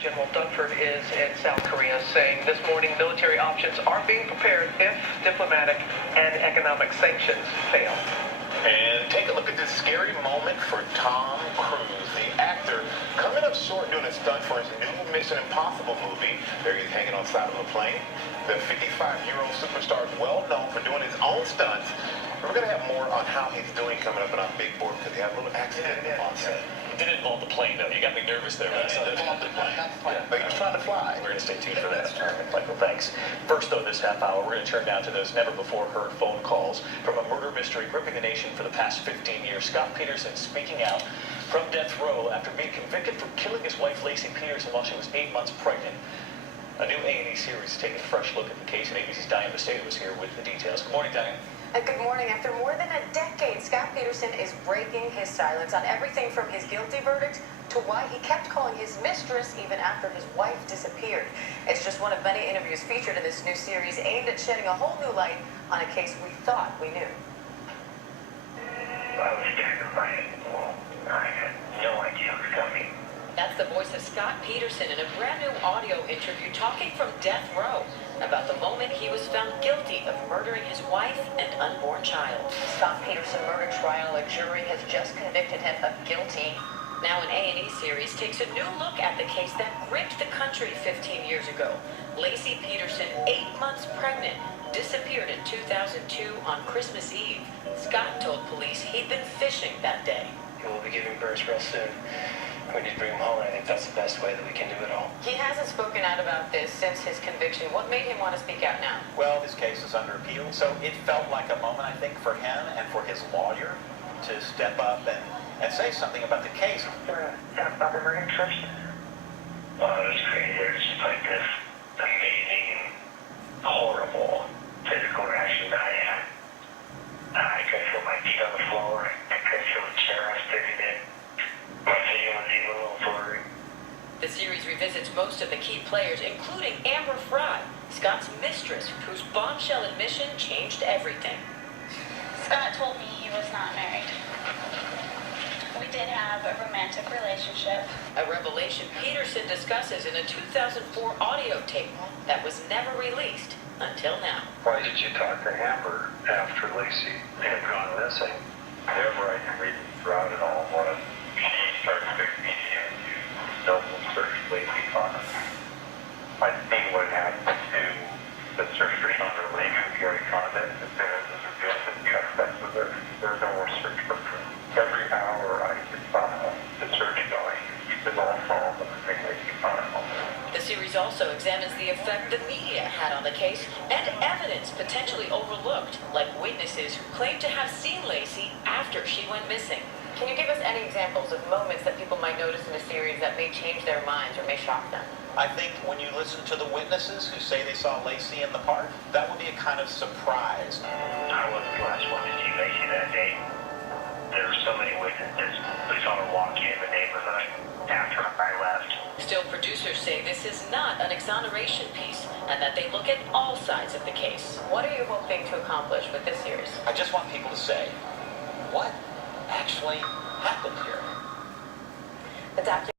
General Dunford is in South Korea, saying this morning military options are being prepared if diplomatic and economic sanctions fail. And take a look at this scary moment for Tom Cruise, the actor, coming up short doing a stunt for his new Mission Impossible movie. There he's hanging on the side of a plane. The 55-year-old superstar is well known for doing his own stunts. We're going to have more on how he's doing coming up on our big board because he had a little accident on set. It didn't involve the plane, though. You got me nervous there. It involved the plane. But he was trying to fly. We're going to stay tuned for that. Michael, thanks. First, though, this half hour, we're going to turn now to those never-before-heard phone calls from a murder mystery gripping the nation for the past 15 years. Scott Peterson speaking out from death row after being convicted for killing his wife, Lacey Peterson, while she was 8 months pregnant. A new A&E series taking a fresh look at the case, and ABC's Diane Bastedo is here with the details. Good morning, Diane. Good morning. After more than a decade, Scott Peterson is breaking his silence on everything from his guilty verdict to why he kept calling his mistress even after his wife disappeared. It's just one of many interviews featured in this new series aimed at shedding a whole new light on a case we thought we knew. I was terrified. I had no idea what was coming. That's the voice of Scott Peterson in a brand new audio interview talking from death row about the moment he was found guilty of murdering his wife and unborn child. Scott Peterson murder trial, a jury has just convicted him of guilty. Now an A&E series takes a new look at the case that gripped the country 15 years ago. Lacey Peterson, 8 months pregnant, disappeared in 2002 on Christmas Eve. Scott told police he'd been fishing that day. He will be giving birth real soon. We need to bring him home, and I think that's the best way that we can do it all. He hasn't spoken out about this since his conviction. What made him want to speak out now? Well, his case is under appeal, so it felt like a moment, I think, for him and for his lawyer to step up and say something about the case. Talk about the murder first. Oh, it was crazy. It was just like this amazing, horrible physical reaction that I had. I could feel my feet on the floor. I could feel the chair I was sitting in. My vision was even a little blurry. The series revisits most of the key players, including Amber Fry, Scott's mistress, whose bombshell admission changed everything. Scott told me he was not married. We did have a romantic relationship. A revelation Peterson discusses in a 2004 audio tape that was never released until now. Why did you talk to Amber after Lacey had gone missing? Amber, I can read throughout it all. She started fixing me into double search Lacey on us. I think what happened to the search for Chandra Lacey, we already found that there was a real that you have sex with her. There's no more search for her. Every hour I could find the search going. It was all solved on the thing Lacey found. The series also examines the effect the media had on the case and evidence potentially overlooked, like witnesses who claim to have seen Lacey after she went missing. Can you give us any examples of moments that people might notice in a series that may change their minds or may shock them? I think when you listen to the witnesses who say they saw Lacey in the park, that would be a kind of surprise. I wasn't the last one to see Lacey that day. There were so many witnesses. We saw her walk in the neighborhood after I left. Still, producers say this is not an exoneration piece and that they look at all sides of the case. What are you hoping to accomplish with this series? I just want people to say, what actually happened here? The